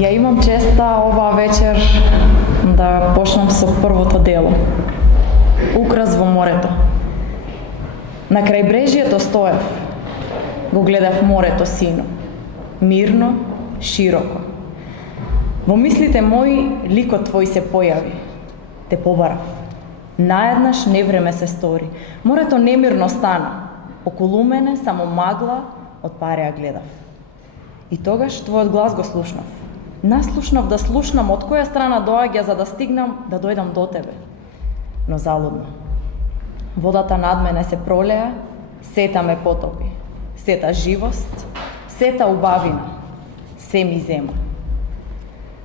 Ја имам честа оваа вечер да почнам со првото дело. Украс во морето. На крајбрежјето стоев, го гледав морето сино, мирно, широко. Во мислите мои ликот твој се појави, те побарав. Наеднаш невреме се стори, морето немирно стана, околу мене само магла од пареа гледав. И тогаш твојот глас го слушнав. Наслушнав да слушнам од која страна доаѓа за да стигнам да дојдам до тебе. Но залудно. Водата над мене се пролеа, сета ме потопи. Сета живост, сета убавина, се ми зема.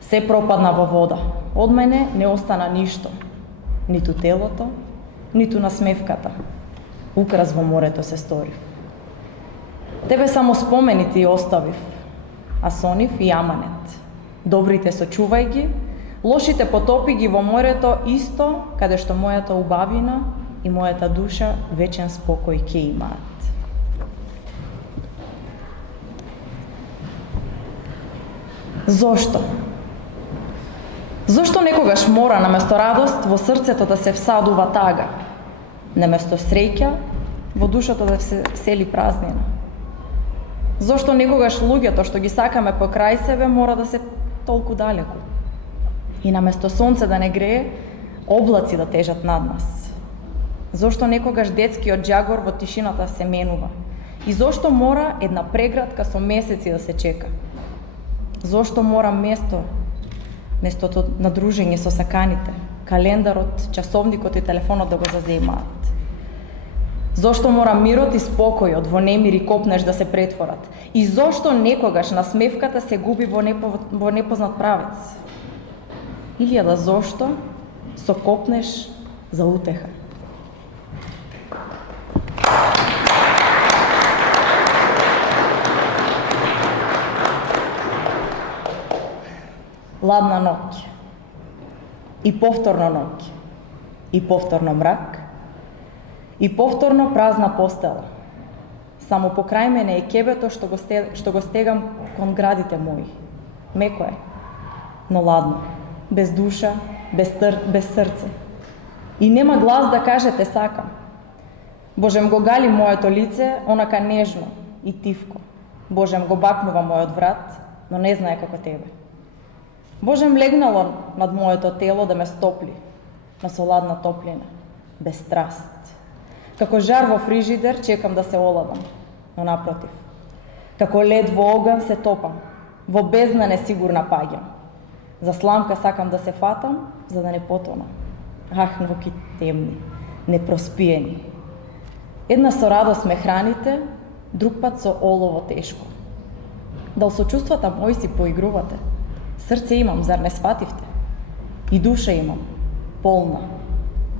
Се пропадна во вода. Од мене не остана ништо. Ниту телото, ниту насмевката. Украс во морето се сторив. Тебе само спомени ти оставив, а со нив и аманет. Добрите сочувај ги, лошите потопи ги во морето исто, каде што мојата убавина и мојата душа вечен спокој ќе имаат. Зошто? Зошто некогаш мора наместо радост во срцето да се всадува тага, наместо среќа во душата да се сели празнина? Зошто некогаш луѓето што ги сакаме покрај себе мора да се толку далеку? И наместо сонце да не грее, облаци да тежат над нас? Зошто некогаш детскиот џагор во тишината се менува? И зошто мора една преградка со месеци да се чека? Зошто мора местото на дружење со саканите, календарот, часовникот и телефонот да го заземаат? Зошто мора мирот и спокојот во немир и копнеш да се претворат? И зошто некогаш насмевката се губи во непознат правец? Илјада зошто со копнеш за утеха? Ладна ноќ. И повторно ноќ. И повторно мрак. И повторно празна постела. Само покрај мене е кебето што го стегам кон градите мои. Меко е, но ладно, без душа, без срце. И нема глас да каже те сакам. Божем го гали моето лице, онака нежно и тивко. Божем го бакнува мојот врат, но не знае како тебе. Божем легнало над моето тело да ме стопли, но со ладна топлина, без страст. Како жар во фрижидер чекам да се оладам, но напротив. Како лед во оган се топам, во бездна несигурна паѓам. За сламка сакам да се фатам, за да не потонам. Ах, ноки темни, непроспиени. Една со радост ме храните, друг пат со олово тешко. Дал со чувствата мои си поигрувате? Срце имам, зар не свативте? И душа имам, полна,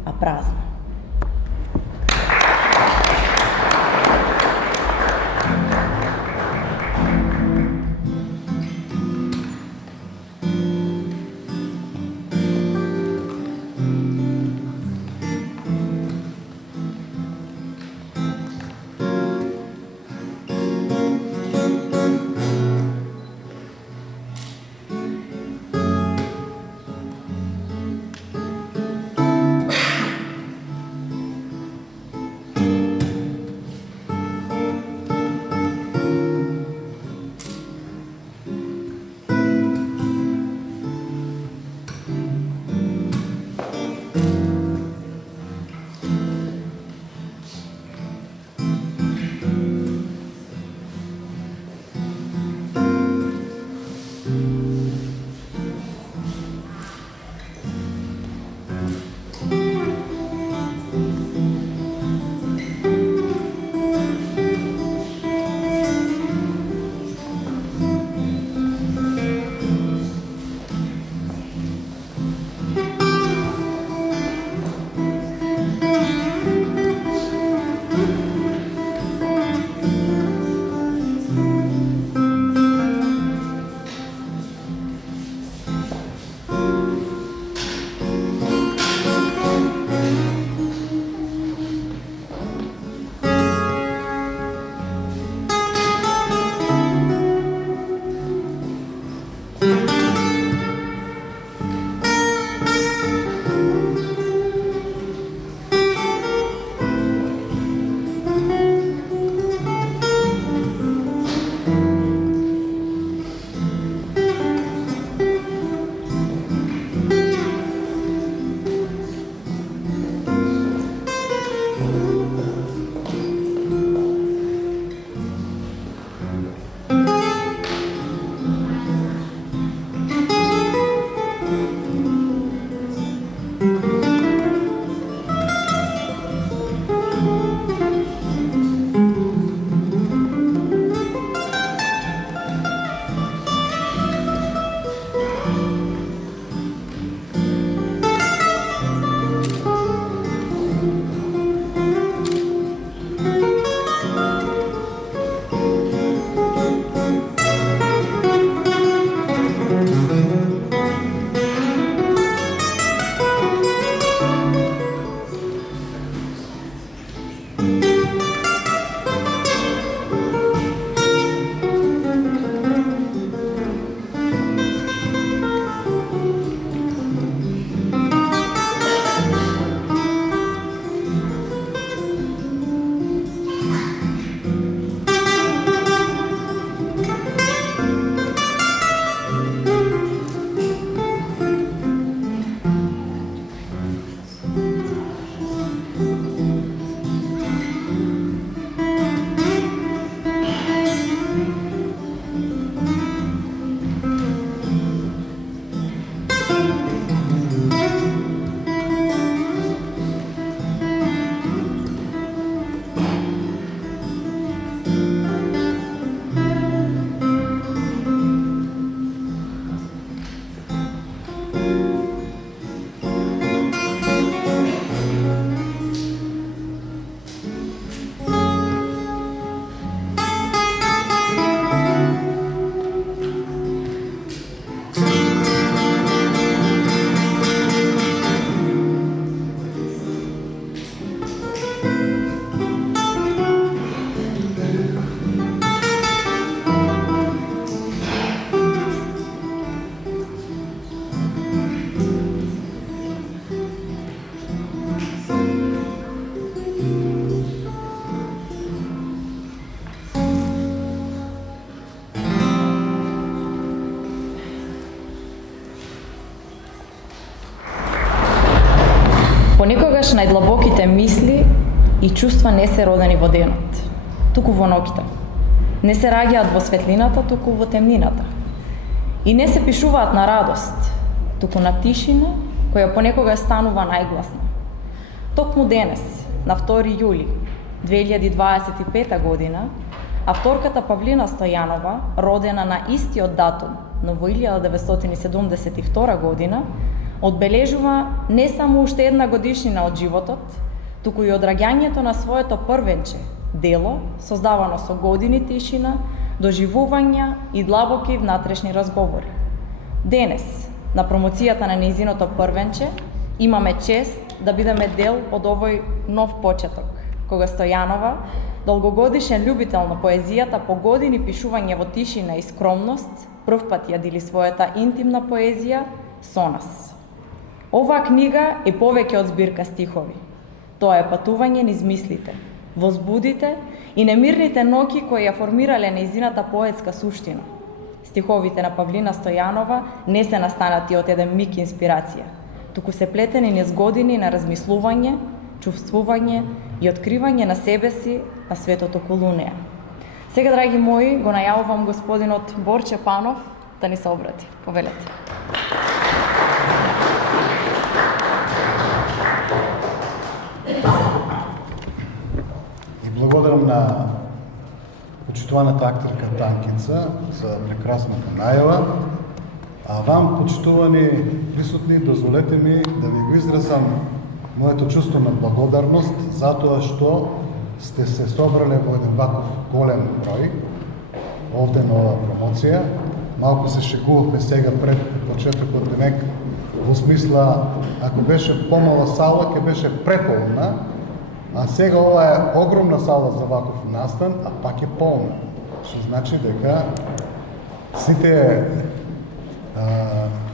а празна. Понекогаш најдлабоките мисли и чувства не се родени во денот, туку во ноќта. Не се раѓаат во светлината, туку во темнината. И не се пишуваат на радост, туку на тишина, која понекогаш станува најгласна. Токму денес, на 2 јули, 2025 година, авторката Павлина Стојанова, родена на истиот датум, но во 1972 година, одбележува не само уште една годишнина од животот, туку и одраѓањето на своето првенче, дело, создавано со години тишина, доживувања и длабоки внатрешни разговори. Денес, на промоцијата на нејзиното првенче, имаме чест да бидеме дел од овој нов почеток, кога Стојанова, долгогодишен љубител на поезијата, по години пишување во тишина и скромност, првпат ја дели својата интимна поезија со нас. Оваа книга е повеќе од збирка стихови. Тоа е патување низ мислите, возбудите и немирните ноќи кои ја формирале нејзината поетска суштина. Стиховите на Павлина Стојанова не се настанати од еден миг инспирација, туку се плетени низ години на размислување, чувствување и откривање на себе си, на светот околу неа. Сега, драги мои, го најавувам господинот Борче Панов да ни се обрати. Повелете. И благодарам на почитуваната актерка Танкица за прекрасната најава. А вам, почитувани присутни, дозволете ми да ви го изразам моето чувство на благодарност затоа што сте се собрале во еден ваков голем број овде на оваа промоција. Малку се шегувавме сега пред почетокот, демек во смисла, ако беше помала сала, ќе беше преполна, а сега ова е огромна сала за ваков настан, а пак е полна. Што значи дека сите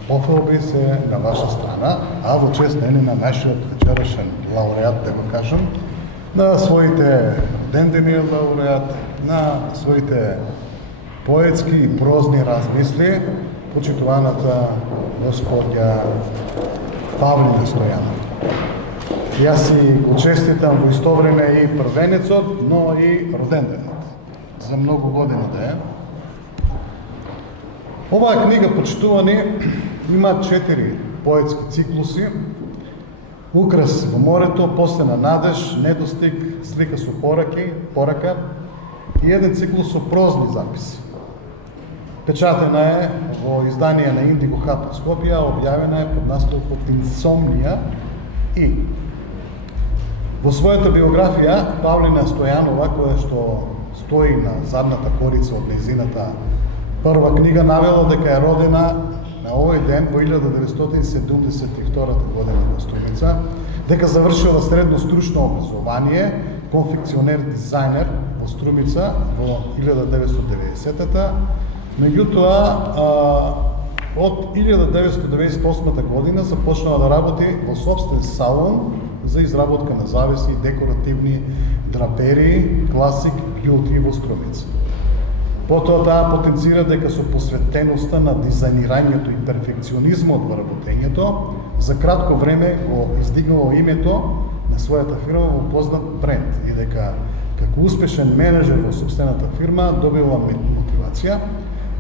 пофалби се на ваша страна, а во чест на нашиот вечерашен лауреат, да го кажам, на своите дендени лауреат, на своите поетски и прозни размисли, почитуваната господја Павлина Стојанова. Јас си го честитам во исто време и првенецот, но и роденденот. За многу години да е. Оваа книга, почитувани, има 4 поетски циклуси: Украс во морето, После на надеж, Недостиг, Слика со порака и еден циклус со прозни записи. Печатена е во издание на Индиго Хат од Скопје, објавена е под насловот Инсомнија и во својата биографија Павлина Стојанова, која што стои на задната корица од нејзината прва книга, навела дека е родена на овој ден во 1972 година во Струмица, дека завршила средно стручно образование, конфекционер дизајнер во Струмица во 1990-та. Меѓутоа, од 1998 година започнала да работи во собствен салон за изработка на завеси и декоративни драперии, класик бјути во Струмица. Потоа таа потенцира дека со посветеноста на дизајнирањето и перфекционизмот во работењето, за кратко време го издигнало името на својата фирма во познат бренд и дека како успешен менеджер во собствената фирма добила мотивација,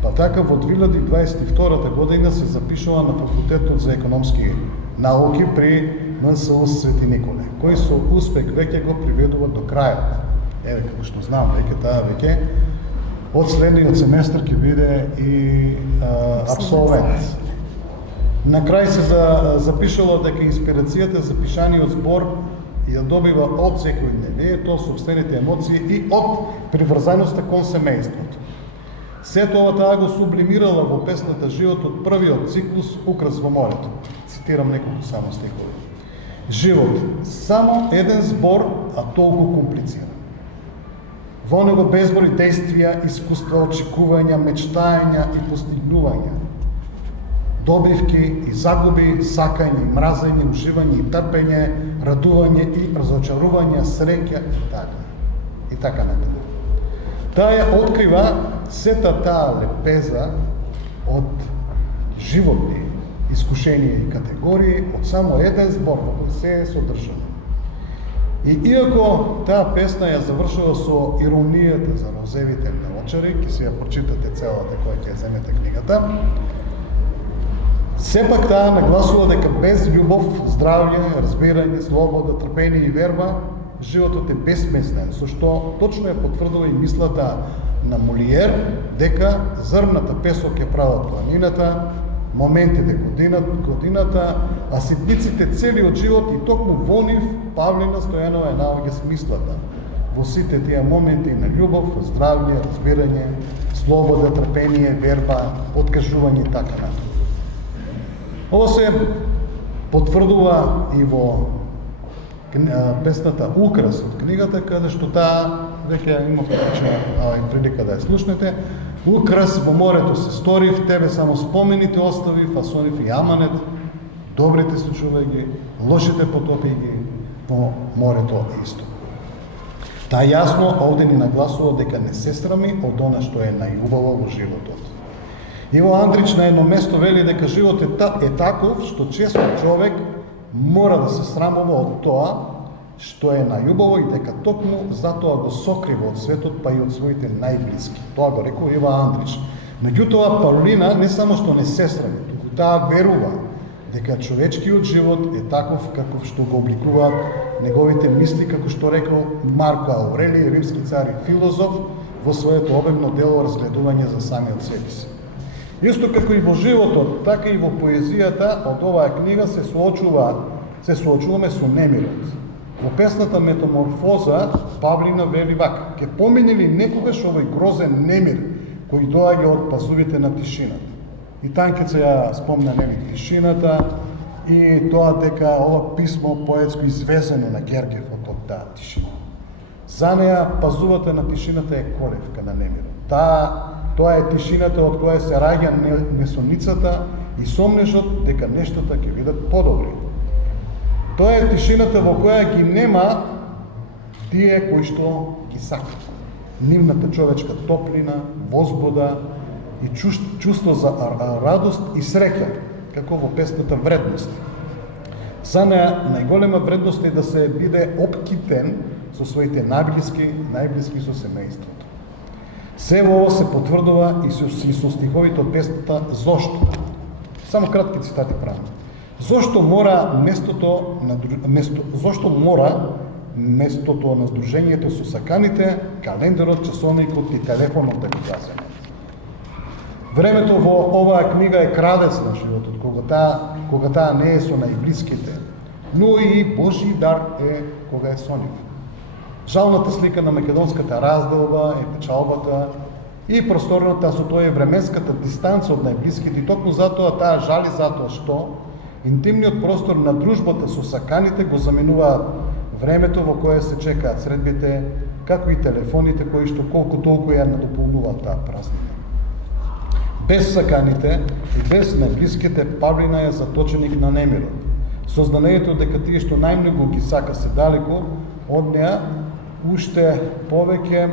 па така во 2022 година се запишува на факултетот за економски науки при МСУ Свети Николе, кој со успех веќе го приведува до крајот. Еве, како што знам, веќе таа веќе од следниот семестар ќе биде и абсолвент. На крај се запишало дека инспирацијата за пишаниот збор ја добива од секој невеето, собствените емоции и од приврзаноста кон семејството. Сето ова таа го сублимирала во песната Живот од првиот циклус Украс во морето. Цитирам неколку само стихови. Живот, само еден збор, а толку комплициран. Во него безброј действија, искуства, очекувања, мечтања и постигнувања. Добивки и загуби, сакање и мразење, уживање и трпење, радување и разочарување, среќа и така. И така натаму. Таа ја открива сета таа лепеза од животни искушенија и категории од само еден збор во кој се е содржано. И иако таа песна ја завршува со иронијата за розевите наочари, ќе се ја прочитате целата која ќе ја земете книгата, сепак таа нагласува дека без љубов, здравје, разбирање, слобода, трпение и верба животот е безсмислен, со што точно ја потврдува и мислата на Молиер дека зрната песок ќе прават планината, моментите годината, а ситниците целиот живот и токму во нив Павлина Стојанова ја наоѓа смислата. Во сите тие моменти на љубов, здравје, разбирање, слобода, трпение, верба, откажување и така натаму. Ово се потврдува и во песната Украс од книгата, каде што таа, веќе имавте прилика да ја слушнете, Украс во морето се сторив, тебе само спомените оставив, а сонив и аманет, добрите се чувајги, лошите потопи ги во морето исто. Таа јасно овде ни нагласува дека не се срами од она што е најубаво во животот. Иво Андрич на едно место вели дека животот е таков што често човек мора да се срамува од тоа што е најубаво и дека токму затоа го сокрива од светот, па и од своите најблиски. Тоа го рекол Ива Андрич. Меѓутоа, Паулина не само што не се срами, туку таа верува дека човечкиот живот е таков каков што го обликуваат неговите мисли, како што рекол Марко Аурелиј, римски цар и филозоф, во своето обемно дело разгледување за самиот себе си. Исто како и во животот, така и во поезијата од оваа книга се соочуваме со немирот. Во песната Метаморфоза Павлина вели вака: ке помине ли некогаш овој грозен немир кој доаѓа од пазувите на тишината? И Танкица ја спомна нели тишината и тоа дека ова писмо поетско извезено на Гергев од таа тишина. За неа пазувата на тишината е колевка на немирот. Тоа е тишината од која се раѓа несоницата и сомнежот дека нештата ќе бидат подобри. Тоа е тишината во која ги нема тие кои што ги сакат. Нивната човечка топлина, возбуда и чувство за радост и среќа, како во песната Вредност. За неа најголема вредност е да се биде опкитен со своите најблиски со семејството. Се во ово се потврдува и со стиховите од песната Зошто. Само кратки цитати правам. Зошто мора местото на здружењето со саканите, календарот, часовникот и телефонот да ги газеме. Времето во оваа книга е крадец на животот, кога таа не е со најблиските, но и Божи дар е кога е со нив. Жалната слика на македонската разделба е печалбата и просторната, а со тоа е временската дистанца од најблиските, и токму затоа таа жали затоа што интимниот простор на дружбата со саканите го заменуваат времето во кое се чекаат средбите, како и телефоните кои што колку толку ја надополнуваат таа празнина. Без саканите и без најблиските Павлина е заточеник на немирот. Сознанието дека тие што најмногу ги сака се далеко од неа, уште повеќе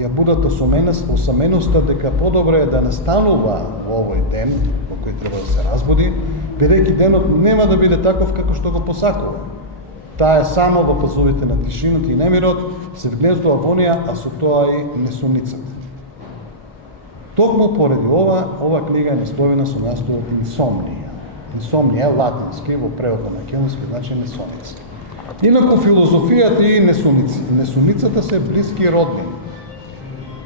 ја будат осаменоста дека подобро е да настанува во овој ден, во кој треба да се разбуди, бидејќи денот нема да биде таков како што го посакува. Таа е само во пазовите на тишината и немирот, се вгнездува во неа, а со тоа и несоницата. Токму поради ова книга е насловена со наслов Инсомнија. Инсомнија е латински, во превод на македонски значи несоница. Инаку филозофијата и несоницата се блиски и родни.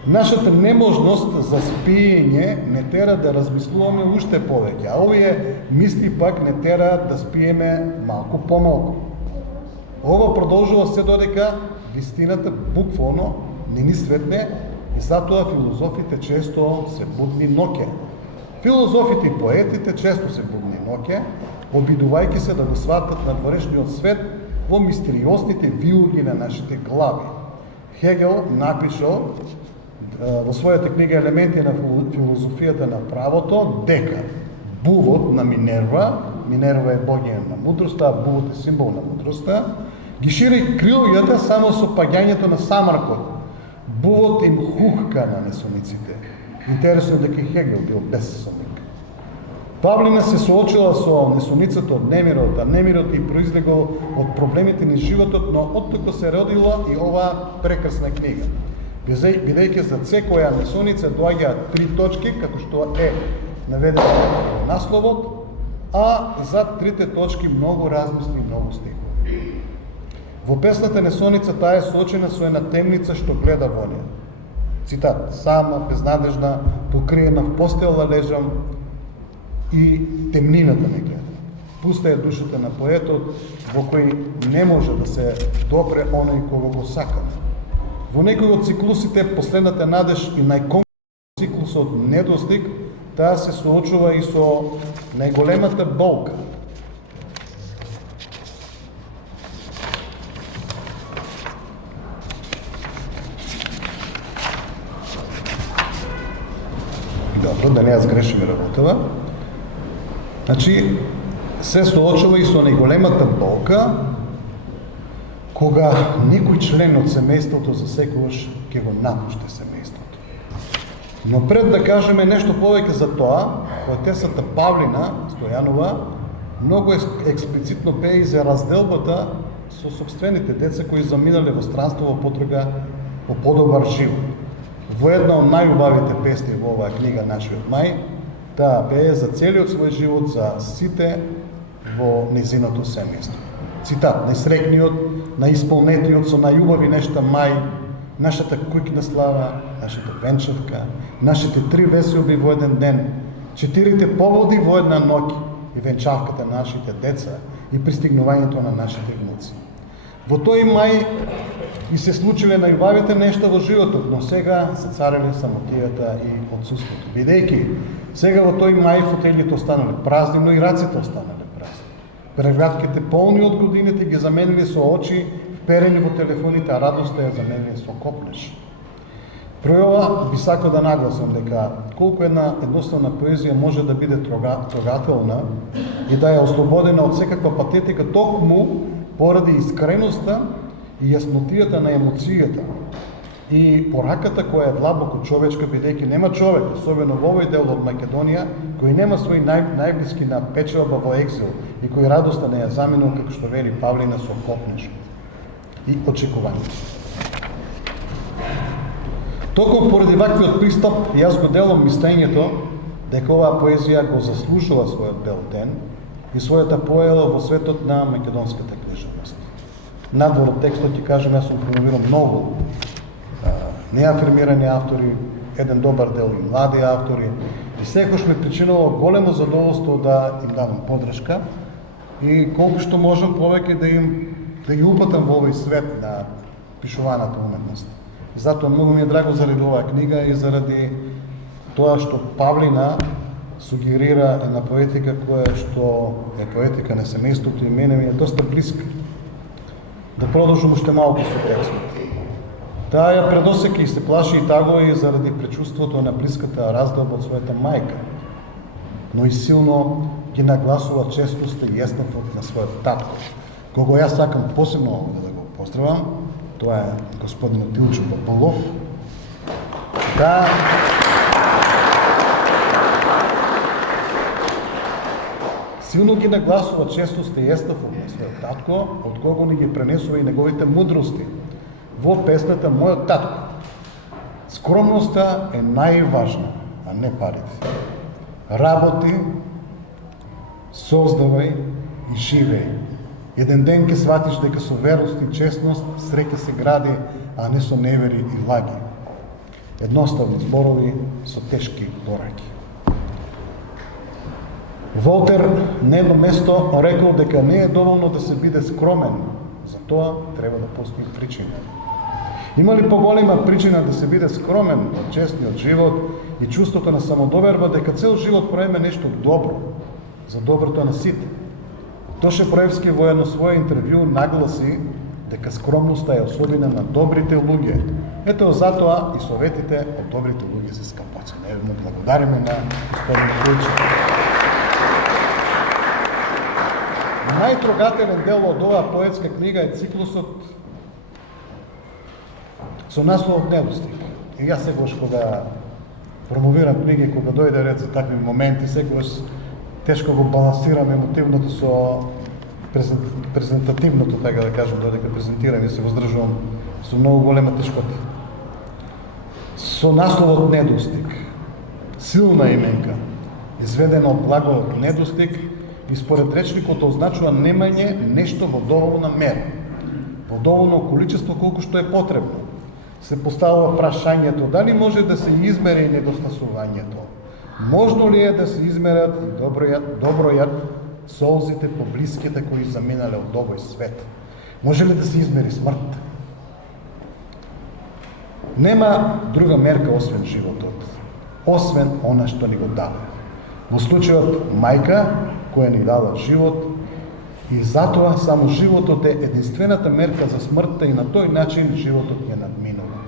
Нашата неможност за спиење не тера да размислуваме уште повеќе, а овие мисли пак не тера да спиеме малку помалку. Ова продолжува се додека вистината буквално не ни светне и затоа филозофите често се будни ноќе. Филозофите и поетите често се будни ноќе, обидувајќи се да го сватат надворешниот свет во мистериозните вилги на нашите глави. Хегел напишал во својата книга Елементи на филозофијата на правото дека бувот на Минерва е богиня на мудроста, а бувот е символ на мудроста, ги шири крилјата само со паѓањето на самаркот. Бувот им хухка на несониците. Интересно дека Хегел бил безсомник. Павлина се соочила со несоницата од немирот, а немирот и произлегол од проблемите на животот, но оттука се родила и оваа прекрасна книга. Бидејќи за секоја несоница доаѓаат 3 точки, како што е наведено во насловот, а за 3 точки многу размисли и многу стихови. Во песната Несоница таа е соочена со една темница што гледа во неја. Цитат: сама, безнадежна, покриена в постела лежам и темнината не гледа. Пуста е душата на поетот, во кој не може да се допре оној кого го сака. Во некој од циклусите, последната надеж и најкомплексниот циклусот недостиг, таа се соочува и со најголемата болка. Добро, да не ја сгрешим работава. Значи, се соочува и со најголемата болка, кога некој член од семејството за секогаш ќе го напушти семејството. Но пред да кажеме нешто повеќе за тоа, поетесата Павлина Стојанова многу експлицитно пее и за разделбата со собствените деца кои заминале во странство во потрага по подобар живот. Во една од најубавите песни во оваа книга Нашиот мај, таа пее за целиот свој живот, за сите во незиното семејство. Цитат: најсреќниот, најисполнетиот со најубави нешта мај, нашата куќна слава, нашата венчавка, нашите 3 веселби во еден ден, 4 поводи во една ноќ и венчавката на нашите деца и пристигнувањето на нашите внуци. Во тој мај и се случиле најубавите нешта во животот, но сега се цареле самотијата и отсуството. Бидејќи сега во тој мај фотелите останале празни, но и раците останале празни. Прегратките полни од годините ги заменили со очи вперени во телефоните, а радоста ја заменили со копнеш. При ова би сакал да нагласам дека колку една едноставна поезија може да биде трогателна и да е ослободена од секаква патетика токму поради искреноста и јаснотијата на емоцијата и пораката која е длабоко човечка, бидејќи нема човек, особено во овој дел од Македонија, кој нема свој најблиски на печалба во екзил и кој радоста не ја заменил, како што вели Павлина, со копнеш и очекување. Токму поради ваквиот пристап, јас го делам мислењето дека оваа поезија го заслужува својот бел ден и својата поела во светот на македонската книжевност. Надвор од текстот ќе кажам, јас сум промовирал многу неафирмирани автори, еден добар дел и млади автори, и секош ме причинало големо задоволство да им давам подршка и колку што можам повеќе да ги упатам во овој свет на пишуваната уметност. Затоа многу ми е драго заради оваа книга и заради тоа што Павлина сугерира една поетика која што е поетика на семејството и мене ми е доста блиска. Да продолжам уште малку со текстот. Таа ја предосеќа и се плаши и тагува и заради пречувството на блиската разделба од својата мајка, но и силно ги нагласува честоста и јеснавот на својот татко, кого јас сакам посебно да го поздравам. Тоа е господинот Илчо Папулов. Да, силно ги нагласува честоста и јеснавот на својот татко, од кого ни ги пренесува и неговите мудрости во песната Мојот татко. Скромноста е најважна, а не парите. Работи, создавај и живеј. Еден ден ќе сватиш дека со верност и честност среќа се гради, а не со невери и лаги. Едноставни зборови со тешки пораки. Волтер на едно место рекол дека не е доволно да се биде скромен, за тоа треба да постои причина. Има ли поголема причина да се биде скромен од честниот живот и чувството на самодоверба дека цел живот правиме нешто добро, за доброто на сите? Тоше Проевски во едно свое интервју нагласи дека скромноста е особина на добрите луѓе. Ето затоа и советите од добрите луѓе се скапоцени. Евно благодариме на господин Кујчев. Најтрогателен дел од оваа поетска книга е циклусот со наслов Недостиг. И јас секогаш кога промовирам книги, кога дојде ред за такви моменти, секогаш тешко го балансирам емотивното со презентативното, така да кажем, додека презентирам и се воздржувам со многу голема тешкота. Со насловот Недостиг, силна именка, изведена од глаголот недостиг и според речникот означува немање нешто во доволна мера. во доволно количество колку што е потребно. Се поставува прашањето дали може да се измери недостасувањето. Можно ли е да се измерат добројат солзите по блиските кои заминале од овој свет? Може ли да се измери смрт? Нема друга мерка освен животот, освен она што ни го даде. Во случајот мајка која ни дала живот, и затоа само животот е единствената мерка за смртта и на тој начин животот ја надминува.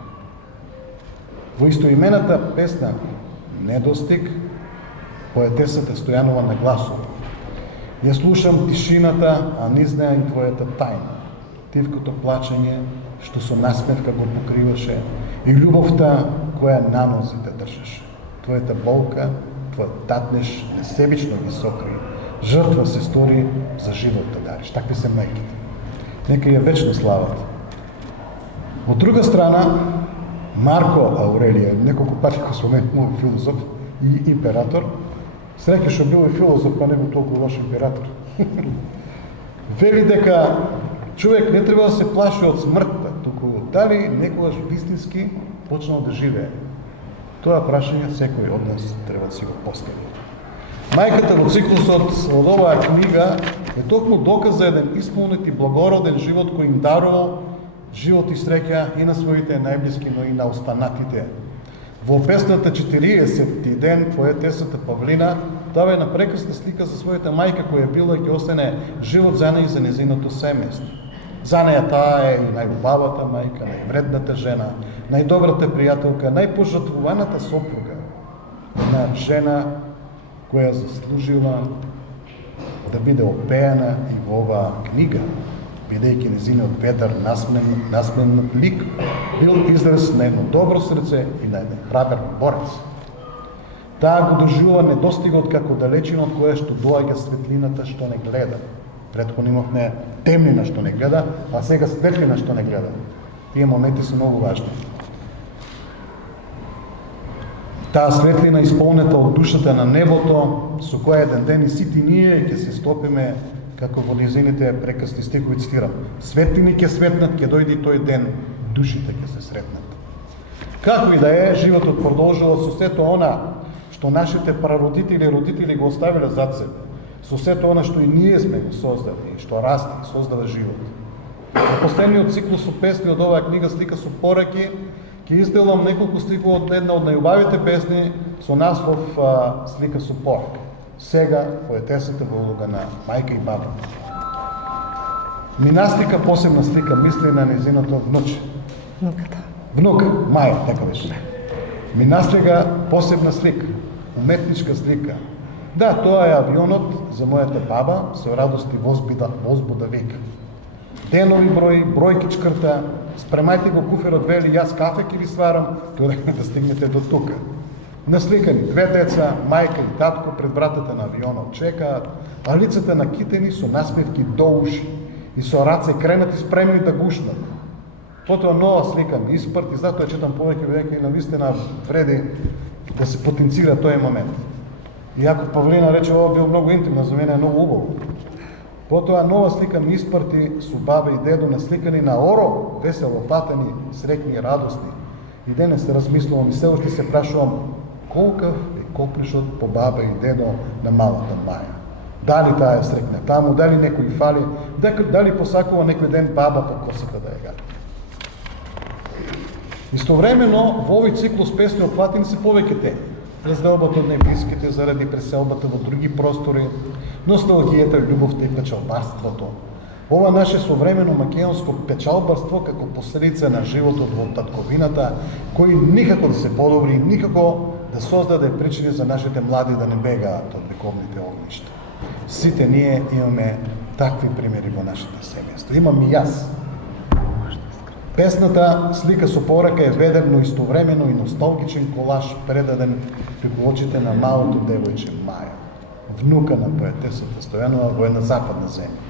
Во истоимената песна Недостиг, поетесата Стојанова нагласува: ја слушам тишината, а низ неа и твојата тајна, тивкото плачење што со насмевка го покриваше и љубовта која на нозите држеше. Твојата болка, твојот татнеш несебично ги сокри, жртва се стори за живот да дариш. Такви се мајките. Нека ја вечно слават. Од друга страна, Марко Аурелиј, неколку пати го споменувам, филозоф и император, среќа што бил и филозоф, па не бил толку лош император. Вели дека човек не треба да се плаши од смртта, туку дали некогаш вистински почнал да живее. Тоа прашање секој од нас треба да си го постави. Мајката во циклусот од оваа книга е токму доказ за еден исполнет и благороден живот кој им дарувал живот и среќа и на своите најблиски, но и на останатите. Во песната 40-ти ден поетесата Павлина дава една прекрасна слика за својата мајка која била ќе остане живот за неја и за незиното семејство. За неја таа е и најубавата мајка, највредната жена, најдобрата пријателка, најпожртвуваната сопруга. Една жена која заслужила да биде опеана и во оваа книга, бидејќи незиниот ведар насменат лик бил израз на едно добро срце и на еден правер борец. Таа го доживува недостигот како далечина од која што доаѓа светлината што не гледа. Претходно имавме темнина што не гледа, а сега светлина што не гледа. Тие моменти се многу важни. Таа светлина исполнета од душата на небото, со која еден ден и сите ние ќе се стопиме, како во низините прекрасни стихови цитирам: светлини ќе светнат, ќе дојде и тој ден, душите ќе се сретнат. Како и да е, животот продолжува со сето она што нашите прародители и родители го оставиле зад себе, со сето она што и ние сме го создали, и што расте и создава живот. Во последниот циклус со песни од оваа книга Слика со пораки ќе изделам неколку стихови од една од најубавите песни со наслов Слика со порак. Сега поетесата во улога на мајка и баба. Ми наслика посебна слика, мисли на незиното внуче. Внук, Маја, така беше. Ми наслика посебна слика, уметничка слика. Да, тоа е авионот за мојата баба, со радост и возбуда вика. Денови брои, бројки чкрта, спремајте го куферот, вели, јас кафе ќе ви сварам, тоа да стигнете до тука. Насликани две деца, мајка и татко пред вратата на авионот чекаат, а лицата накитени со насмевки до уши и со раце кренати спремни да гушнат. Потоа нова слика ми испрти, затоа четам повеќе веќе и навистина вреди да се потенцира тој момент. Иако Павлина рече ова бил многу интимно, за мене е многу убаво. Потоа нова слика ми испрти со баба и дедо насликани на оро, весело патени, среќни и радосни. И денес се размислувам и се уште се прашувам колкав е копнешот по баба и дедо на малата Маја. Дали таа е среќна таму, дали некој фали, дали посакува некој ден баба по косата да ја гати. Истовремено, во овој циклус песни опфатени се повеќе теми. Разделбата од најблиските заради преселбата во други простори, носталгијата, љубовта и печалбарството. Ова наше современо македонско печалбарство како последица на животот во татковината, кој никако да се подобри, никако да создаде причини за нашите млади да не бегаат од вековните огништа. Сите ние имаме такви примери во нашите семејства. Имам и јас. Песната Слика со порака е ведерно истовремено и носталгичен колаж предаден преку очите на малото девојче Маја, внука на поетесата Стојанова во една западна земја.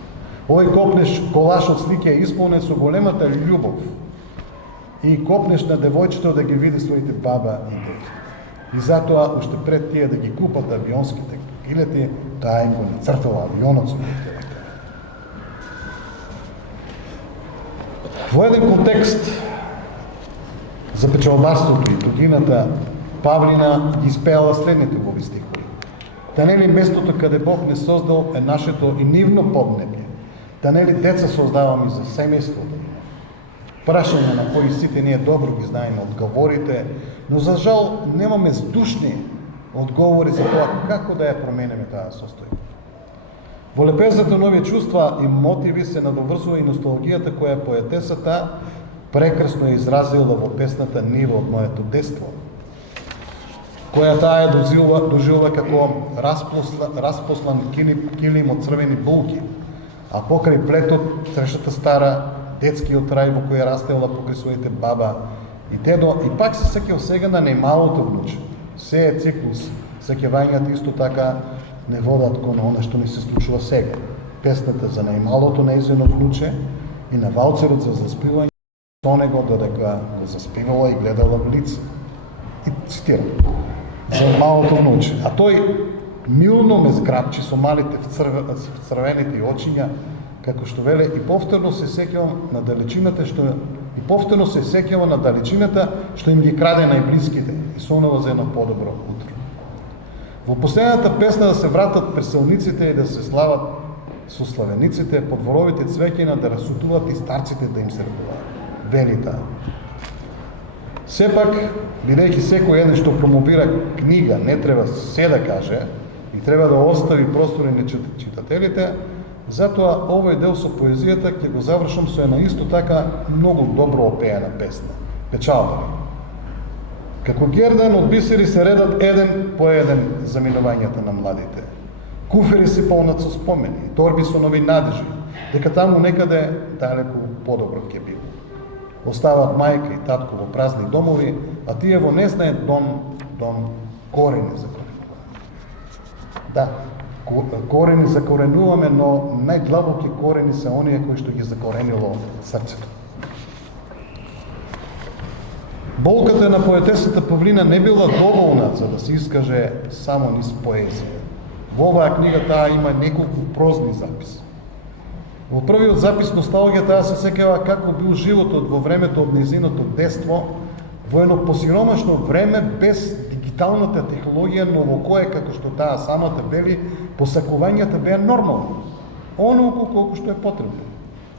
Овој копнеш колаж од слики е исполнен со големата љубов и копнеш на девојчето да ги види своите баба и деки. И затоа, уште пред тие да ги купат авионските билети, таа им го нацртала авионот со билети. Во еден контекст за печалбарството и годината Павлина ги испеала следните убави стихови. Та нели местото каде Бог не создал е нашето и нивно поднебје? Та нели деца создаваме за семејството? Прашање на кои сите ние добро ги знаеме одговорите, но за жал немаме здушни одговори за тоа како да ја променеме таа состојба. Во лепезата на овие чувства и мотиви се надоврзува и носталгијата која поетесата прекрасно е изразила во песната Нива од моето детство, која таа е дожилува како распослан килим од црвени булки, а покрај плетот срешата стара детскиот рај во кој растела покрај своите баба и дедо, и пак се сеќава сега на најмалото внуче. Се е циклус, сеќавањата исто така не водат кон она што ни се случува сега. Песната за најмалото нејзино внуче и на валцерот за заспивање со него додека го заспивала и гледала в лице. И цитирам, за малото внуче. А тој милно ме зграбчи со малите црвените очиња, како што веле, и повторно се сеќавам на далечината што им ги краде најблиските и сонува за едно подобро утро. Во последната песна да се вратат преселниците и да се слават со славениците, по дворовите цвеќина да расутуват и старците да им се радуваат. Вели таа. Сепак, бидејќи секој еден што промовира книга не треба се да каже и треба да остави простори на читателите, затоа овој дел со поезијата ќе го завршам со една исто така многу добро опеена песна. Печалбари. Како гердан од бисери се редат еден по еден заминувањата на младите. Куфери се полнат со спомени, торби со нови надежи, дека таму некаде далеку подобро ќе биде. Остават мајка и татко во празни домови, а тие во не знаат дом корени закоренуваме. Да, корени закоренуваме, но најдлабоки корени се оние кои што ги закоренило срцето. Болката на поетесата Павлина не била доволна за да се искаже само низ поезија. Во оваа книга таа има неколку прозни записи. Во првиот запис носталгија таа се сеќава како бил животот во времето од незиното детство, во едно посиромашно време без дигиталната технологија, но во кое, како што таа самата вели, посакувањата беа нормални. Онолку колку што е потребно.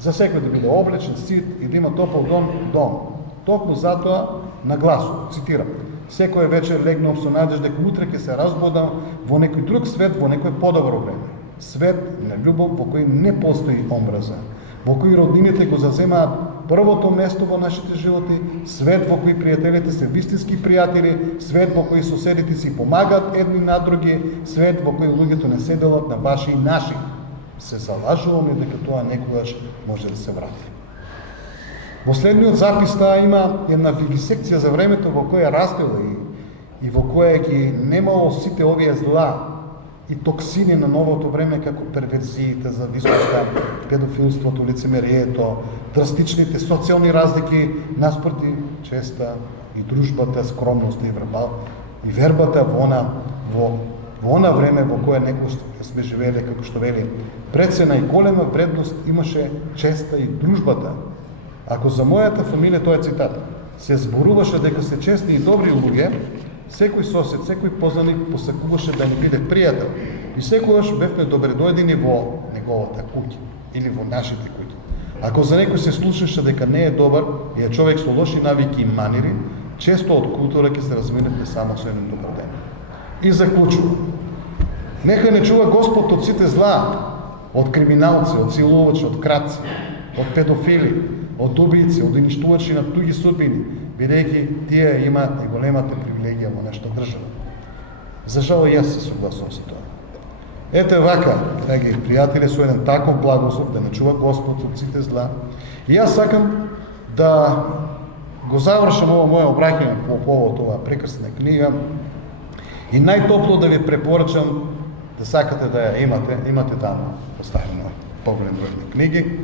За секој да биде облечен, сит и да има топол дом. Токму затоа на гласот, цитирам, секој вечер легнувам со надежда дека утре ќе се разбудам во некој друг свет, во некој подобро време. Свет на љубов во кој не постои омраза, во кој роднините го заземаат првото место во нашите животи, свет во кој пријателите се вистински пријатели, свет во кој соседите си помагаат едни на други, свет во кој луѓето не се делат на ваши и наши. Се залажуваме дека тоа некогаш може да се врати. Во следниот запис таа има една вивисекција за времето во кое растела и во кое ги немало сите овие зла и токсини на новото време, како перверзиите, зависноста, педофилството, лицемерието, драстичните социјални разлики наспроти честа и дружбата, скромноста и вербата во она време во кое некој сме живееле, како што вели, пред се најголема вредност имаше честа и дружбата. Ако за мојата фамилија, тоа е цитат, се зборуваше дека се честни и добри луѓе, секој сосед, секој познаник посакуваше да ни биде пријател и секогаш бевме добредојдени во неговата куќа или во нашите куќи. Ако за некој се слушаше дека не е добар и е човек со лоши навики и манири, често од култура ќе се разминете само со еден добар ден. И заклучува. Нека не чува Господ од сите зла, од криминалци, од силувачи, од крадци, од педофили, од убијци, од уништувачи на туѓи судбини, бидејќи тие имаат најголемата привилегија во нашата држава. За жал и јас се согласувам со тоа. Ете вака, драги пријатели, со еден таков благослов да не чува Господ од сите зла. И јас сакам да го завршам ово моје обраќање по повод оваа прекрасна книга и најтопло да ви препорачам да сакате да ја имате таму поставено поголем број книги,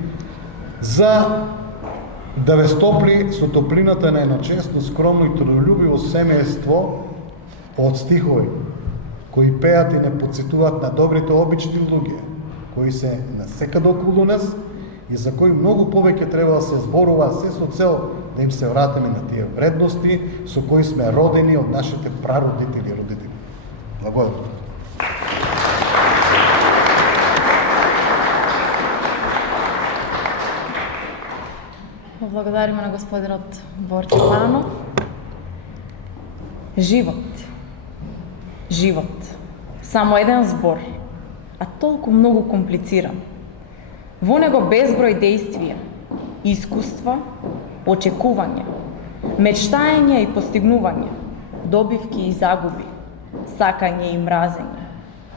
за да ве стопли со топлината на едно честно, скромно и трудолюбиво семејство од стихови кои пеат и не подсетуваат на добрите обични луѓе, кои се насекаде околу нас и за кои многу повеќе треба да се зборува, се со цел да им се вратиме на тие вредности со кои сме родени од нашите прародители и родители. Благодарам. Благодариме на господинот Борчо Панов. Живот. Живот. Само еден збор, а толку многу комплициран. Во него безброј действија, искуства, очекувања, мечтаење и постигнување, добивки и загуби, сакање и мразење,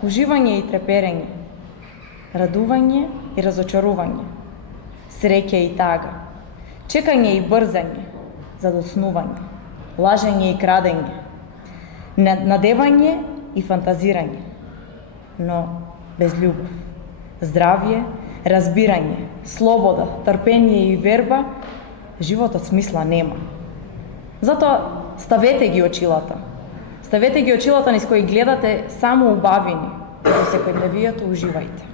уживање и треперење, радување и разочарување, среќа и тага, чекање и брзање, задоснување, лажење и крадење, надевање и фантазирање, но без љубов, здравје, разбирање, слобода, трпение и верба, животот смисла нема. Затоа ставете ги очилата. Ставете ги очилата низ кои гледате само убавини, и во секојдневието уживајте.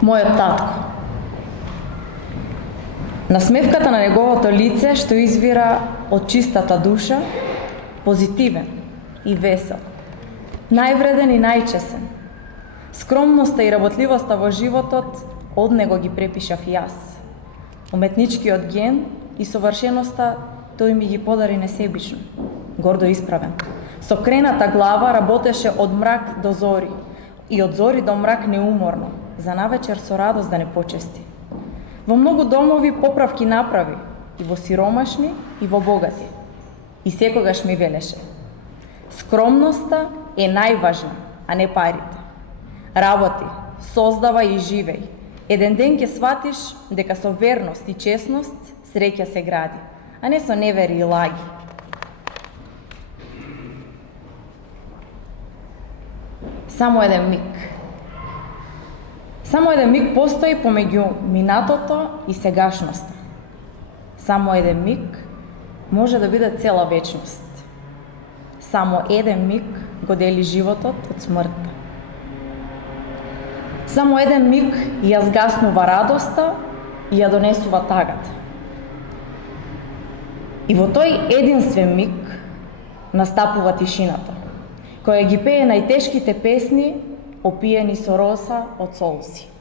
Мојот татко. Насмевката на неговото лице што извира од чистата душа, позитивен и весел, највреден и најчесен. Скромноста и работливоста во животот од него ги препишав и јас. Уметничкиот ген и совршеноста тој ми ги подари несебично, гордо исправен. Со крената глава работеше од мрак до зори и од зори до мрак неуморно, за навечер со радост да не почести. Во многу домови поправки направи, и во сиромашни, и во богати. И секогаш ми велеше: скромноста е најважна, а не парите. Работи, создава и живеј. Еден ден ќе сватиш дека со верност и честност среќа се гради, а не со невери и лаги. Само еден миг. Само еден миг постои помеѓу минатото и сегашноста. Само еден миг може да биде цела вечност. Само еден миг го дели животот од смртта. Само еден миг ја згаснува радоста и ја донесува тагата. И во тој единствен миг настапува тишината, која ги пее најтешките песни, опиени со роса од солзи.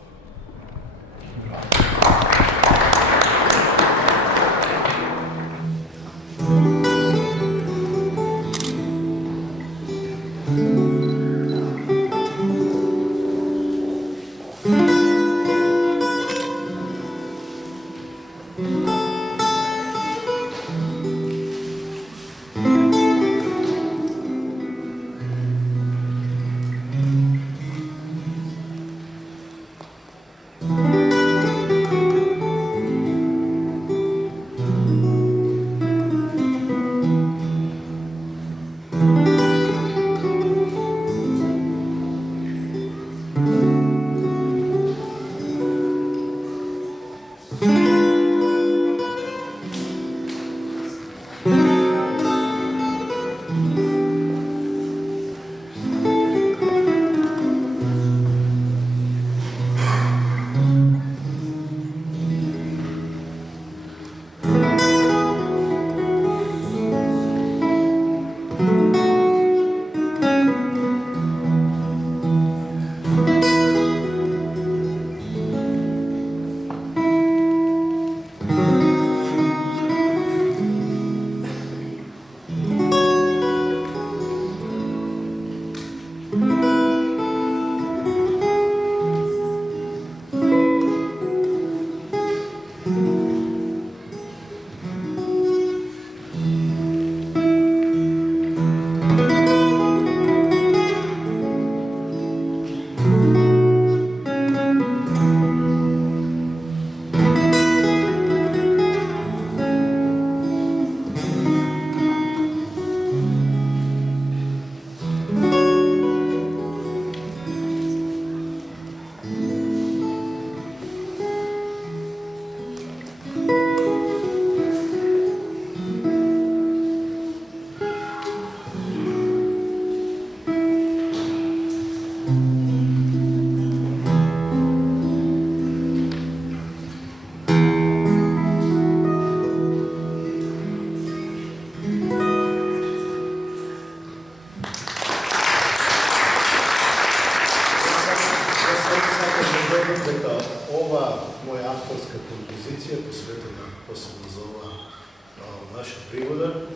авторска композиција посветена посебно за ова наша пригода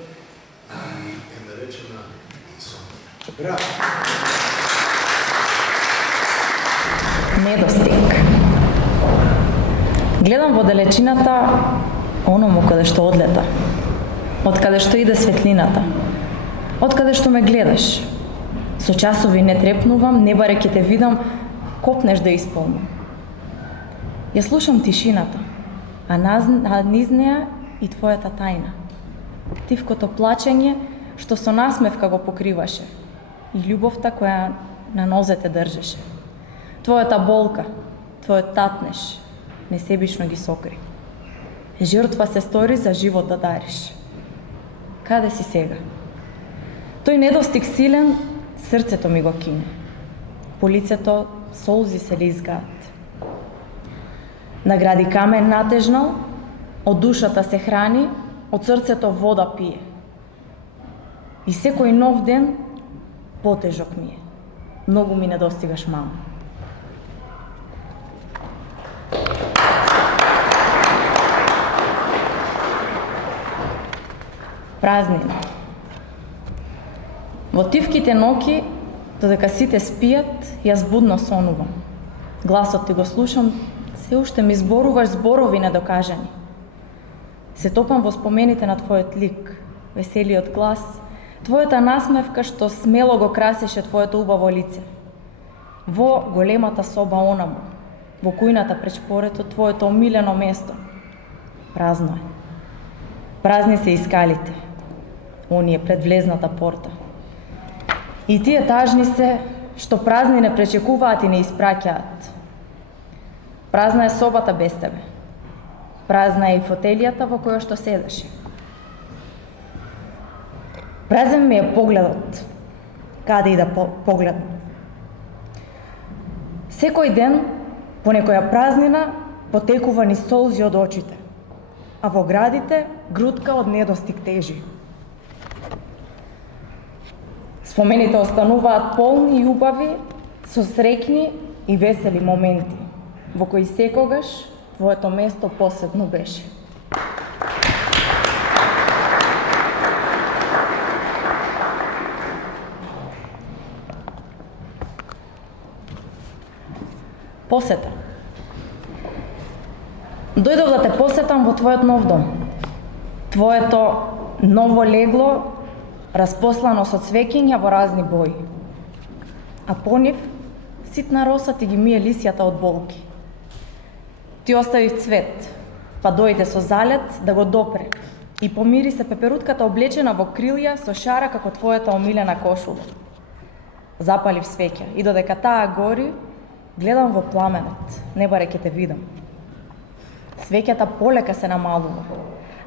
и е наречена Сон. Браво! Недостиг. Гледам во далечината оному каде што одлета, од каде што иде светлината, од каде што ме гледаш. Со часови не трепнувам, не бареки те видам, копнеш да исполнам. Ја слушам тишината, а низ неа и твојата тајна. Тивкото плачење што со насмевка го покриваше и љубовта која на нозете држеше. Твојата болка, твојот татнеш, несебично ги сокри. Жртва се стори за живот да дариш. Каде си сега? Тој недостиг силен, срцето ми го кине. По лицето солзи се лизгаат. На гради камен натежнал, од душата се храни, од срцето вода пие. И секој нов ден потежок ми е. Многу ми недостигаш, мама. Празнина. Во тивките ноќи, додека сите спијат, јас будно сонувам. Гласот ти го слушам, се уште ми зборуваш зборови недокажани. Се топам во спомените на твојот лик, веселиот глас, твојата насмевка што смело го красеше твоето убаво лице. Во големата соба онаму, во кујната преч поретот, твоето омилено место. Празно е. Празни се и скалите, оние пред влезната порта. И тие тажни се, што празни не пречекуваат и не испраќаат. Празна е собата без тебе. Празна е и фотелијата во која што седеше. Празен ми е погледот, каде и да погледам. Секој ден, по некоја празнина, потекува ни солзи од очите, а во градите грудка од недостиг тежи. Спомените остануваат полни и убави, со среќни и весели моменти, во кои секогаш твоето место посебно беше. Посета. Дојдов да те посетам во твојот нов дом. Твоето ново легло, распослано со цвеќиња во разни бои. А по нив, ситна роса ти ги мие лисјата од болки. Ти оставив цвет, па дојде со залет да го допре и помири се пеперутката облечена во крилја со шара како твојата омилена кошула. Запалив свеќа и додека таа гори, гледам во пламенот, не бареки те видам. Свеќата полека се намалува,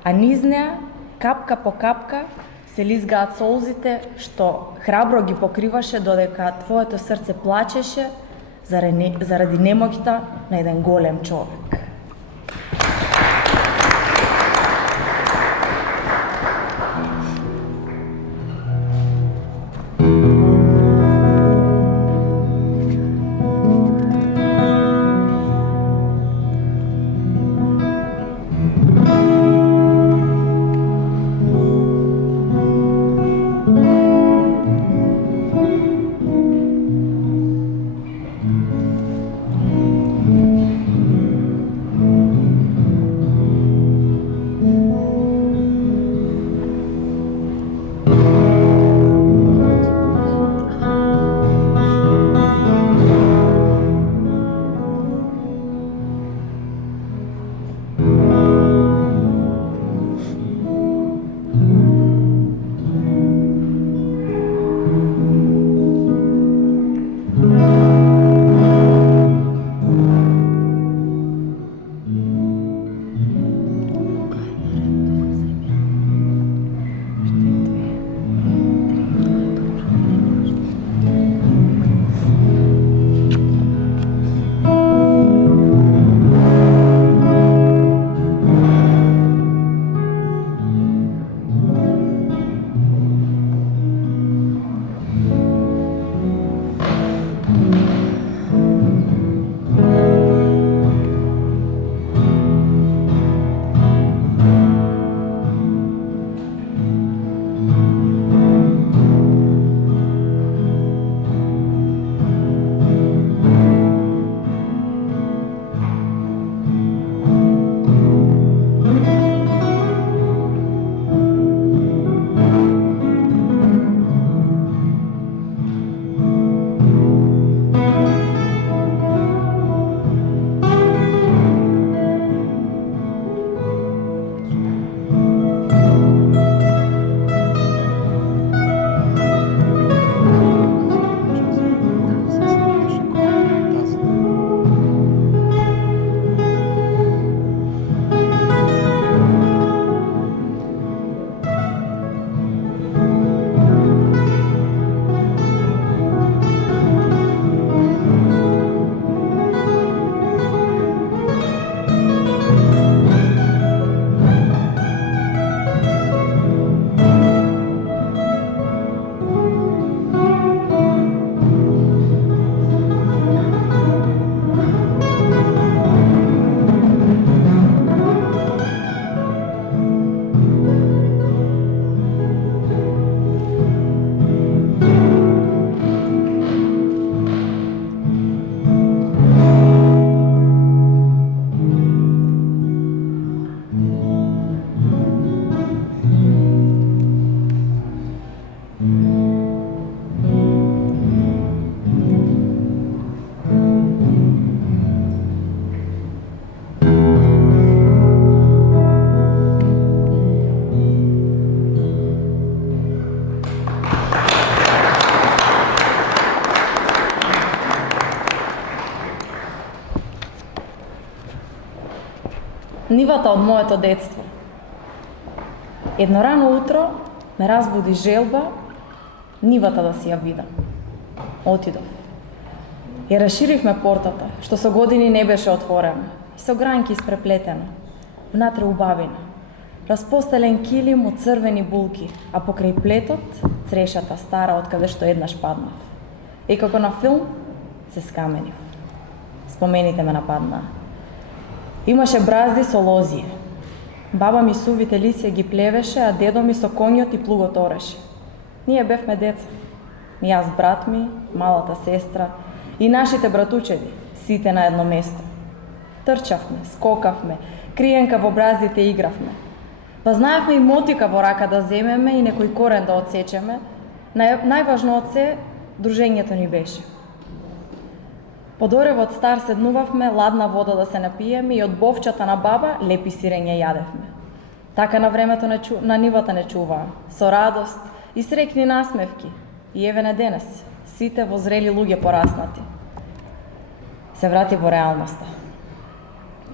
а низ неа, капка по капка, се лизгаат солзите што храбро ги покриваше додека твоето срце плачеше заради немоќта на еден голем човек. нивата од моето детство. Едно рано утро ме разбуди желба нивата да си ја видам. Отидов. Ја расширивме портата, што со години не беше отворена, и со гранки испреплетена. Внатре убавина. Распостелен килим од црвени булки, а покрај плетот црешата стара од каде што еднаш паднав. И како на филм се скаменив. Спомените ме нападнаа. Имаше бразди со лозие. Баба ми сувите лице ги плевеше, а дедо ми со коњот и плугот ореше. Ние бевме деца. Јас, брат ми, малата сестра и нашите братучеди, сите на едно место. Трчавме, скокавме, криенка во браздите игравме. Па знаевме и мотика во рака да земеме и некој корен да одсечеме. Најважно од се, дружењето ни беше. По доревот стар седнувавме, ладна вода да се напиеме и од бовчата на баба лепи сирење јадевме. Така на времето на нивата не чуваа, со радост и срекни насмевки. И еве не денес, сите во зрели луѓе пораснати. Се врати во реалноста.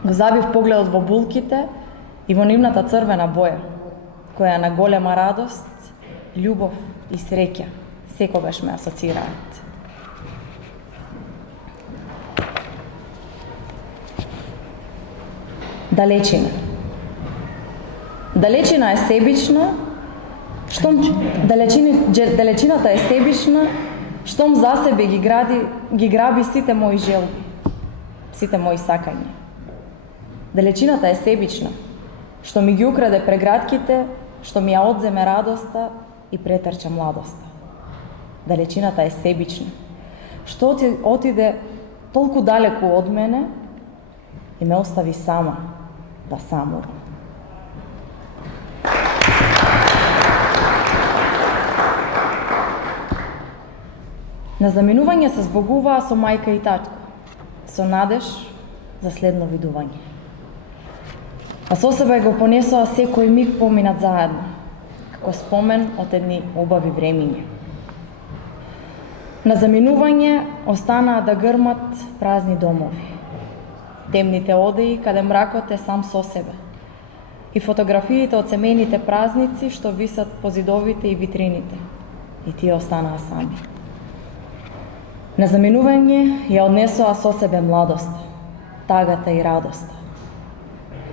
Го забив погледот во булките и во нивната црвена боја, која на голема радост, љубов и среќа секогаш ме асоцираат. Далечина. Далечина е себична, далечината е себична, штом за себе ги граби сите мои желби, сите мои сакања. Далечината е себична, што ми ги украде прегратките, што ми ја одземе радоста и претрча младоста. Далечината е себична, што отиде толку далеку од мене и ме остави сама да самурам. На заминување се збогуваа со мајка и татко, со надеж за следно видување. А со себе го понесоа секој миг поминат заедно, како спомен од едни убави времиња. На заминување останаа да грмат празни домови, темните одеи каде мракот е сам со себе и фотографиите од семејните празници што висат по зидовите и витрините, и тие останаа сами. На заминување ја однесоа со себе младоста, тагата и радоста.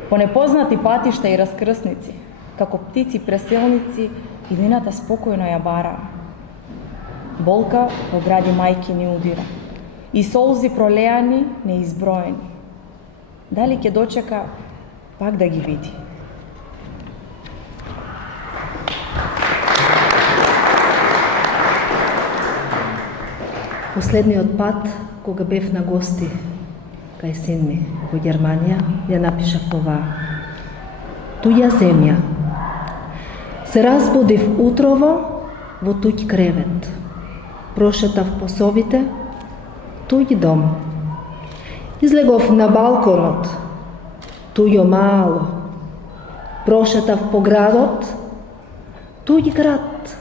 По непознати патишта и раскрсници, како птици преселници, иднината спокојно ја бараа. Болка во гради мајки ни удира и солзи пролеани неизброени. Дали ќе дочека пак да ги види? Последниот пат, кога бев на гости кај син ми во Германија, ја напишав оваа. Туѓа земја. Се разбудив утрово во туѓ кревет. Прошетав по собите, туѓ дом. Излегов на балконот, туѓо мало. Прошетав по градот, туѓ град.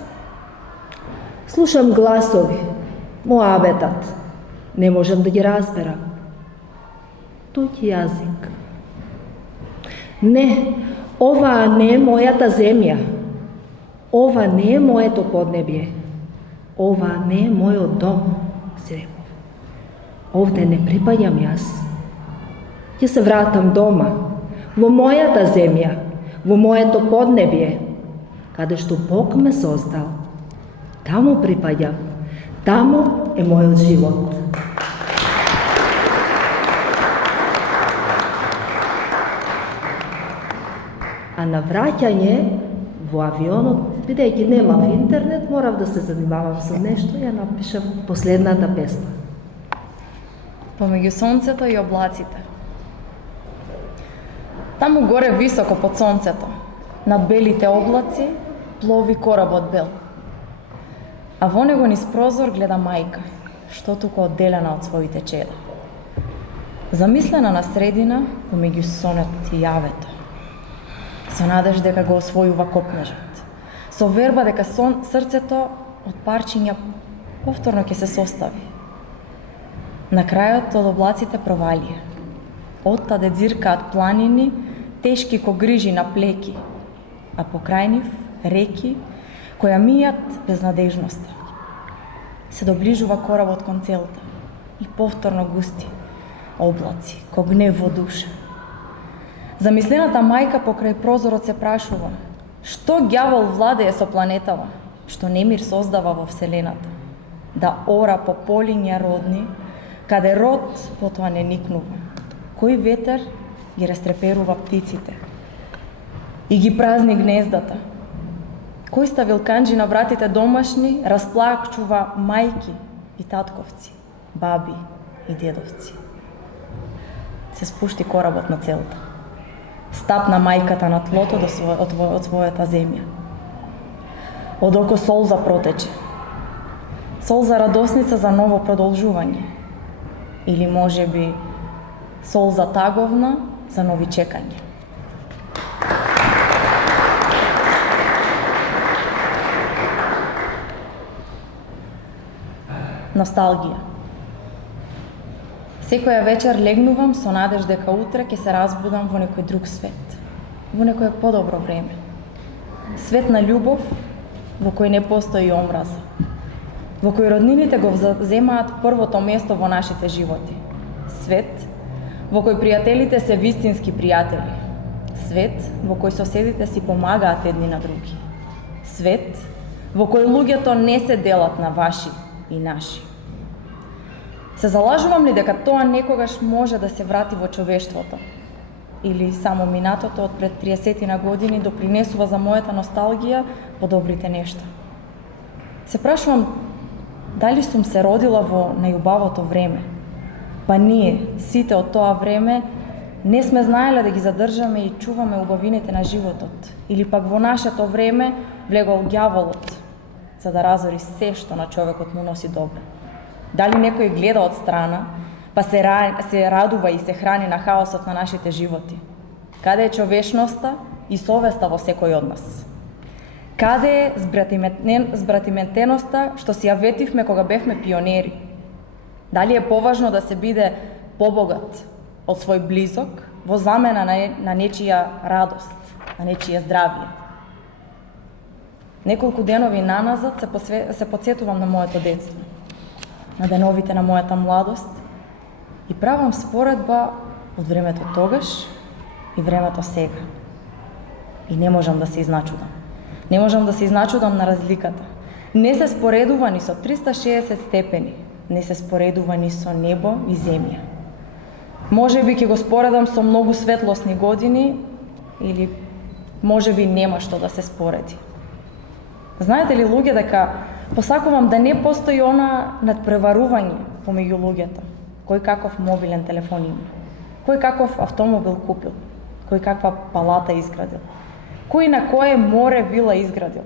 Слушам гласови, моабетат, не можам да ги разберам. Туѓ јазик. Не, ова не е мојата земја. Ова не е моето поднебје. Ова не е мојот дом, си реков. Овде не припаѓам јас. Ќе се вратам дома, во мојата земја, во моето поднебје, каде што Бог ме создал. Таму припаѓам, таму е мојот живот. А на враќање во авионот, бидејќи немав интернет, морав да се занимавам со нешто, ја напишав последната песна. Помеѓу сонцето и облаците. Таму горе високо под сонцето, над белите облаци, плови коработ бел. А во него низ прозор гледа мајка, што тука одделена од своите чеда. Замислена на средина, помеѓу сонет и јавето. Со надеж дека го освојува копнежот. Со верба дека срцето од парчиња повторно ќе се состави. На крајот од облаците провалија. Оттаде дзиркаат планини тешки ко грижи на плеки, а покрај нив реки која мијат безнадежноста. Се доближува коработ кон целта и повторно густи облаци, ко гнев во душа. Замислената мајка покрај прозорот се прашува: што ѓавол владее со планетава, што немир создава во Вселената, да ора по полиња родни, каде род потоа не никнува, кој ветер ги растреперува птиците и ги празни гнездата, кој ставил канџи на вратите домашни, расплачува мајки и татковци, баби и дедовци. Се спушти коработ на целта. Стапна мајката на тлото од својата земја. Од око солза протече. Солза радосница за ново продолжување. Или можеби солза таговна за нови чекања. Носталгија. Секоја вечер легнувам со надеж дека утре ќе се разбудам во некој друг свет, во некое подобро време. Свет на љубов во кој не постои омраза, во кој роднините го земаат првото место во нашите животи. Свет во кој пријателите се вистински пријатели. Свет во кој соседите си помагаат едни на други. Свет во кој луѓето не се делат на ваши и наши. Се залажувам ли дека тоа некогаш може да се врати во човештвото? Или само минатото од пред 30 на години допринесува за мојата носталгија по добрите нешта? Се прашувам дали сум се родила во најубавото време, па ние, сите од тоа време, не сме знаеле да ги задржаме и чуваме убавините на животот, или пак во нашето време влегол ѓаволот за да разори се што на човекот му носи добро. Дали некој гледа од страна, па се радува и се храни на хаосот на нашите животи? Каде е човечноста и совеста во секој од нас? Каде е збратиментеноста што си ја ветивме кога бевме пионери? Дали е поважно да се биде побогат од свој близок во замена на нечија радост, на нечие здравје? Неколку денови наназад се потсетувам на моето детство, на деновите на мојата младост и правам споредба од времето тогаш и времето сега. И не можам да се изначудам. Не можам да се изначудам на разликата. Не се споредува ни со 360 степени, не се споредува ни со небо и земја. Можеби ќе го споредам со многу светлосни години или можеби нема што да се спореди. Знаете ли, луѓе, дека посакувам да не постои она надпреварување помеѓу луѓето? Кој каков мобилен телефон има? Кој каков автомобил купил? Кој каква палата изградил? Кој на кое море вила изградил?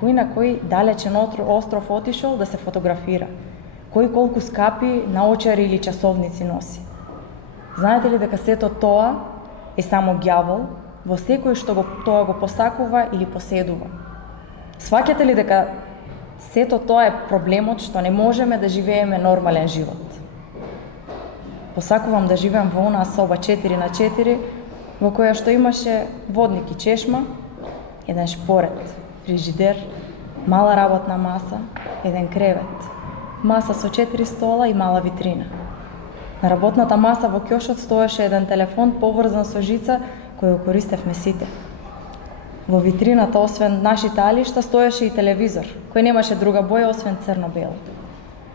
Кој на кој далечен остров отишол да се фотографира? Кој колку скапи наочари или часовници носи? Знаете ли дека сето тоа е само ѓавол во секој што тоа го посакува или поседува? Сваќате ли дека сето тоа е проблемот што не можеме да живееме нормален живот? Посакувам да живеам во онаа соба 4x4 во која што имаше водник и чешма, еден шпорет, фрижидер, мала работна маса, еден кревет, маса со 4 стола и мала витрина. На работната маса во ќошот стоеше еден телефон поврзан со жица кој го користевме сите. Во витрината, освен нашите алишта, стоеше и телевизор, кој немаше друга боја освен црно-бел.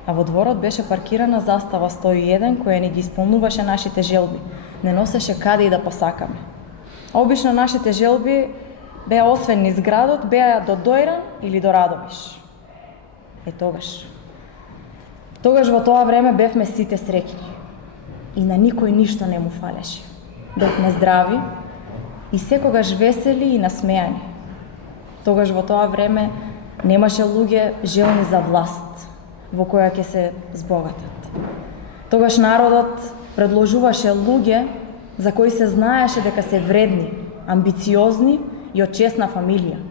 А во дворот беше паркирана застава 101, која не ги исполнуваше нашите желби, не носеше каде и да посакаме. Обично нашите желби беа освен низ градот, беа до Дојран или до Радовиш. Тогаш во тоа време бевме сите среќни и на никој ништо не му фалеше. Бевме здрави и секогаш весели и насмејани. Тогаш во тоа време немаше луѓе желни за власт, во која ќе се збогатат. Тогаш народот предложуваше луѓе за кои се знаеше дека се вредни, амбициозни и од честна фамилија.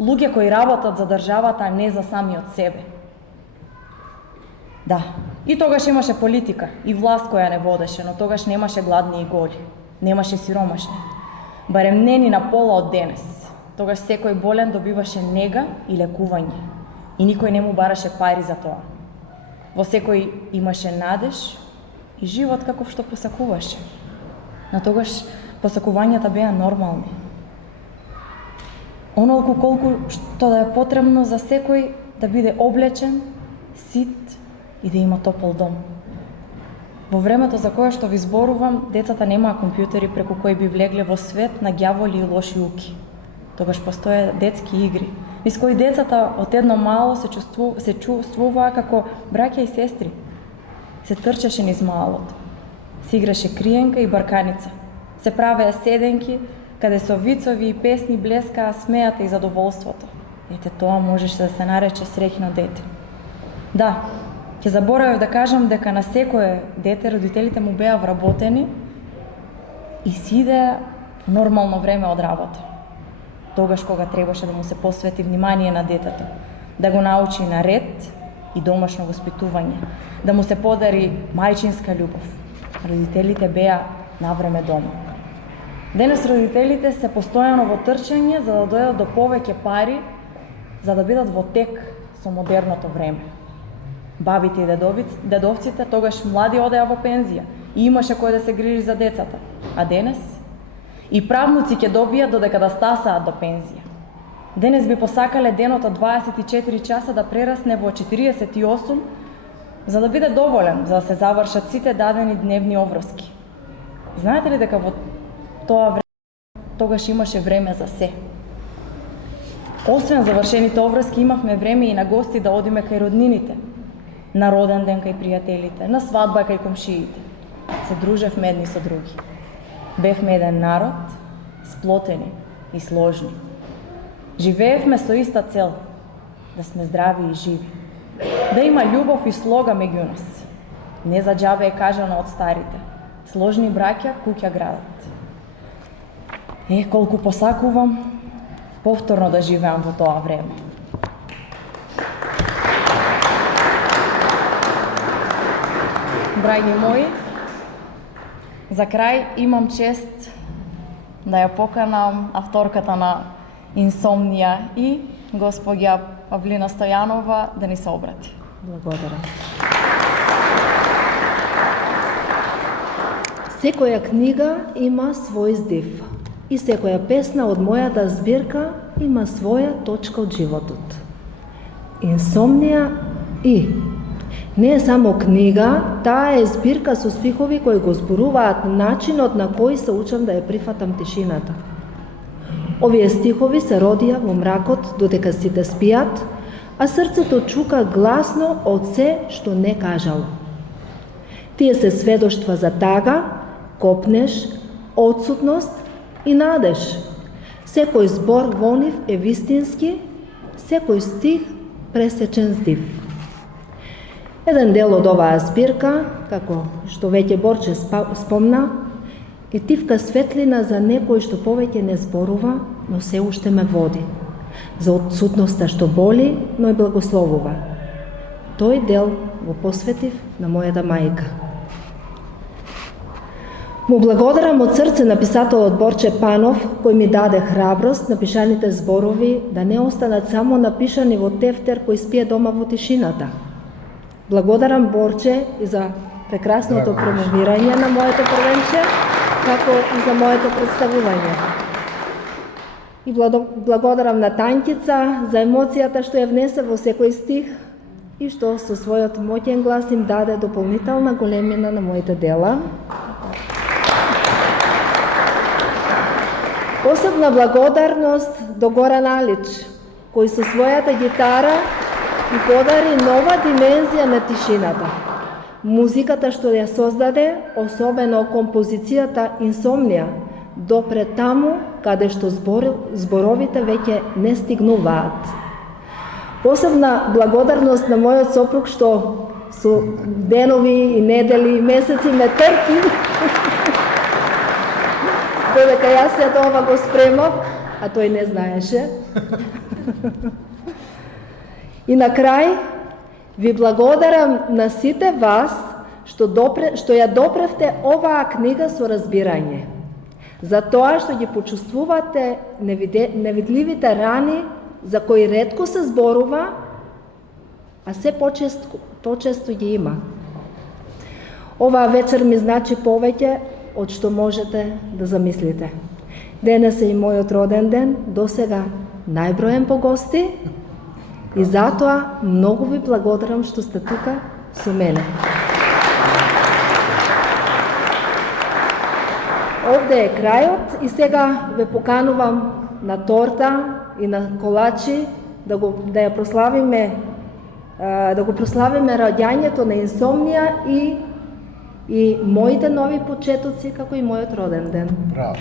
Луѓе кои работат за државата, а не за самиот себе. Да, и тогаш имаше политика и власт која не водеше, но тогаш немаше гладни и голи, немаше сиромашни. барем не ни на пола од денес. Тогаш секој болен добиваше нега и лекување и никој не му бараше пари за тоа. Во секој имаше надеж и живот каков што посакуваше. На тогаш посакувањата беа нормални. Онолку колку што да е потребно за секој да биде облечен, сит и да има топол дом. Во времето за кое што ви зборувам, децата немаа компјутери преку кои би влегле во свет на ѓаволи и лоши уки. Тогаш постоја детски игри, низ кои децата од едно мало се чувствуваа како браќа и сестри. Се трчаше низ малото, се играше криенка и барканица, се правеа седенки, каде со вицови и песни блескаа смејата и задоволството. Ете, тоа можеше да се нарече среќно дете. Да, ќе заборавив да кажам дека на секое дете родителите му беа вработени и си идеа нормално време од работа. Тогаш кога требаше да му се посвети внимание на детето, да го научи на ред и домашно воспитување, да му се подари мајчинска љубов. Родителите беа навреме дома. Денес родителите се постојано во трчање за да дојдат до повеќе пари, за да бидат во тек со модерното време. Бабите и дедовците тогаш млади одеа во пензија и имаше кој да се грижи за децата. А денес? И правнуци ќе добијат додека да стасаат до пензија. Денес би посакале денот од 24 часа да прерасне во 48, за да биде доволен, за да се завршат сите дадени дневни обврски. Знаете ли дека во тоа време тогаш имаше време за се? Освен завршените обврски, имавме време и на гости да одиме кај роднините, на роден ден кај пријателите, на свадба кај комшиите. Се дружевме едни со други. Бевме еден народ, сплотени и сложни. Живеевме со иста цел, да сме здрави и живи. Да има љубов и слога меѓу нас. Не за џабе е кажано од старите. Сложни браќа куќа градат. Колку посакувам повторно да живеам во тоа време. Драги мои, за крај имам чест да ја поканам авторката на Инсомнија и госпоѓа Павлина Стојанова да ни се обрати. Благодарам. Секоја книга има свој здив и секоја песна од мојата збирка има своја точка од животот. Инсомнија и не е само книга, таа е збирка со стихови кои го зборуваат начинот на кој се учам да ја прифатам тишината. Овие стихови се родија во мракот додека сите спијат, а срцето чука гласно од се што не кажало. Тие се сведоштва за тага, копнеш, одсутност и надеж. Секој збор во нив е вистински, секој стих пресечен здив. Еден дел од оваа збирка, како што веќе Борче спомна, е тивка светлина за некој што повеќе не зборува, но се уште ме води. За отсутноста што боли, но и благословува. Тој дел го посветив на мојата мајка. Му благодарам од срце на писателот Борче Панов, кој ми даде храброст напишаните зборови да не останат само напишани во тефтер кој спие дома во тишината. Благодарам Борче и за прекрасното промовирање на моето првенче, како и за моето представување. И благодарам на Танкица за емоцијата што ја внесе во секој стих и што со својот моќен глас им даде дополнителна големина на моите дела. Посебна благодарност до Горан Алич, кој со својата гитара ми подари нова димензија на тишината. Музиката што ја создаде, особено композицијата Инсомнија, допре таму каде што зборовите веќе не стигнуваат. Посебна благодарност на мојот сопруг што со денови и недели и месеци ме трпи, додека јас ја тоа го спремав, а тој не знаеше. И на крај, ви благодарам на сите вас што ја допревте оваа книга со разбирање. За тоа што ги почувствувате невидливите рани за кои ретко се зборува, а се почесто ги има. Оваа вечер ми значи повеќе од што можете да замислите. Денес е и мојот роден ден, досега најброен по гости, и затоа многу ви благодарам што сте тука со мене. Овде е крајот и сега ве поканувам на торта и на колачи да го прославиме раѓањето на Инсомнија и моите нови почетоци, како и мојот роден ден. Браво.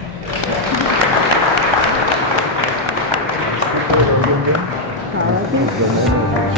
Hvala ti.